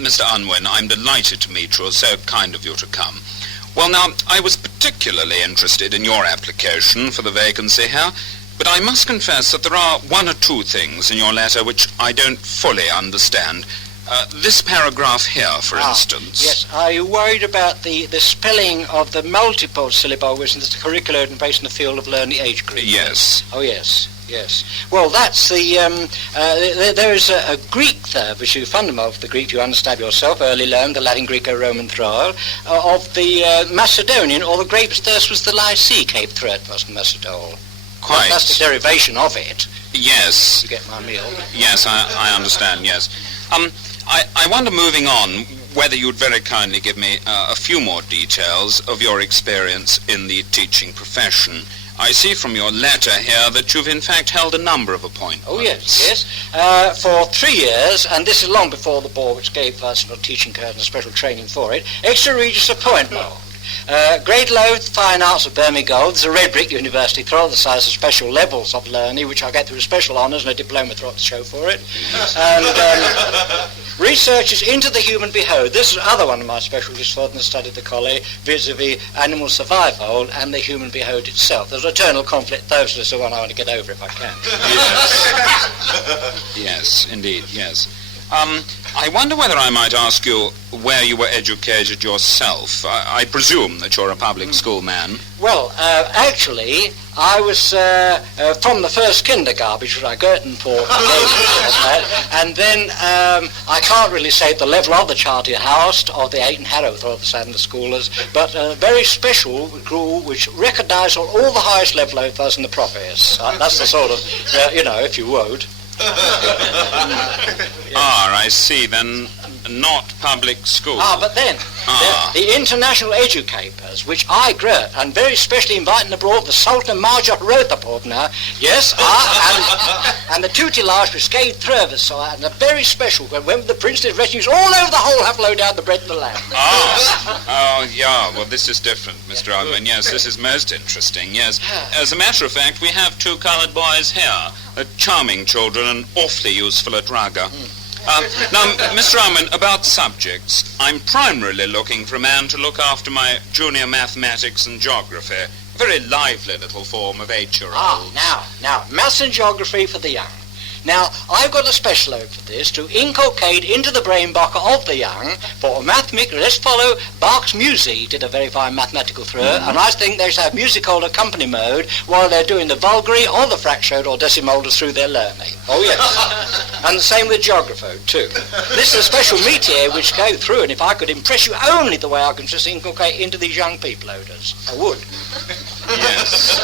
Mr. Unwin, I'm delighted to meet you. So kind of you to come. Well, now, I was particularly interested in your application for the vacancy here, but I must confess that there are one or two things in your letter which I don't fully understand. This paragraph here, for instance. Yes, are you worried about the spelling of the multiple syllable, which is the curriculum based in the field of learning age group? Yes. Oh, yes. Yes. Well, that's there is a Greek there, which you fundamental of the Greek you understand yourself, early learned, the Latin, Greco-Roman thrur, of the Macedonian, or the great thirst was the Lycee, Cape Threat, was the Macedole. Quite. That's the derivation of it. Yes. To get my meal. Yes, I understand, yes. I wonder, moving on, whether you'd very kindly give me a few more details of your experience in the teaching profession. I see from your letter here that you've in fact held a number of appointments. Oh, yes. For 3 years, and this is long before the board which gave personal teaching course and special training for it, extra Regis appointment. Grade low fine arts of Birmingham. There's a red brick university throughout the size of special levels of learning, which I get through special honours and a diploma throughout the show for it. And researches into the human behode. This is other one of my specialties for the study of the collie, vis-à-vis animal survivole and the human behode itself. There's an eternal conflict. Those are the one I want to get over if I can. Yes. Yes, indeed, yes. I wonder whether I might ask you where you were educated yourself. I presume that you're a public school man. Well, actually, I was from the first kindergarten, which was at Gertenport, and then I can't really say the level of the Charter House or the Eight and Harrow or the Saturn Schoolers, but a very special gruel which recognised all the highest level of us in the professors. That's the sort of, if you would. I see. Then not public school. But then the international educapers, which I grerp, and very specially inviting abroad the Sultan of Marja Rothapodna, yes, and the tutelage which gave Thrur, and a very special, when went with the princely retinues all over the whole, have low down the bread and the lamb. Yeah, well, this is different, Mr. Unwin. Yes, this is most interesting, yes. As a matter of fact, we have 2 coloured boys here, charming children and awfully useful at Raga. Now, Mr. Unwin, about subjects, I'm primarily looking for a man to look after my junior mathematics and geography, a very lively little form of 8-year-olds. Now, maths and geography for the young. Now, I've got a special ode for this, to inculcate into the brain bucket of the young, for mathematics, let's follow Bach's music, did a very fine mathematical thrur, and I think they should have musicole accompanimode while they're doing the vulgary or the fractione or decimodus through their learning. Oh, yes. And the same with geographode, too. This is a special métier which go through, and if I could impress you only the way I can just inculcate into these young people, odors, I would. Yes.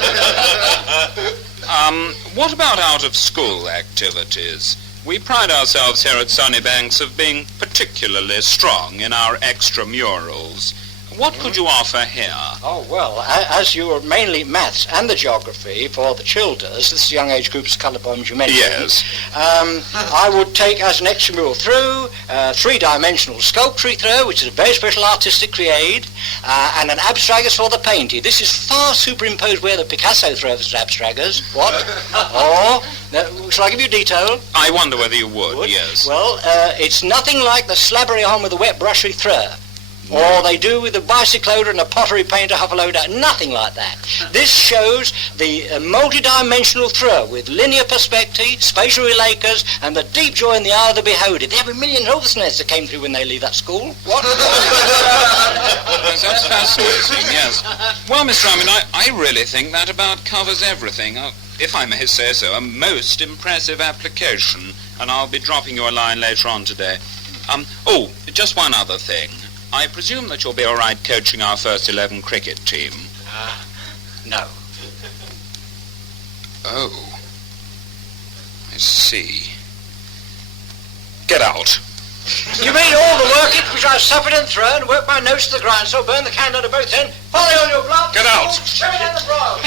What about out-of-school activities? We pride ourselves here at Sunnybanks of being particularly strong in our extramurals. What could you offer here? Oh, well, as you are mainly maths and the geography for the childers, this young age group's colour bombs you mentioned. Yes. I would take as an extramural through 3-dimensional sculpture through, which is a very special artistic create, and an abstractus for the painting. This is far superimposed where the Picasso throws abstractors. What? Shall I give you detail? I wonder whether you would. Yes. Well, it's nothing like the slobbery on with a wet brushy throw. Or they do with a bicycloder and a pottery painter huffaloader, nothing like that. This shows the multi-dimensional throw with linear perspective, spatial relakers, and the deep joy in the eye of the beholder. They have a million hopelessness that came through when they leave that school. What? That's fascinating, yes. Well, Mr. Unwin, I really think that about covers everything. If I may say so, a most impressive application, and I'll be dropping you a line later on today. Just one other thing. I presume that you'll be all right coaching our first 11 cricket team. No. Oh. I see. Get out. You mean all the work which I've suffered and thrown, worked my nose to the grind, so burn the candle at both ends, follow on your blood, get out. shove it down the brow.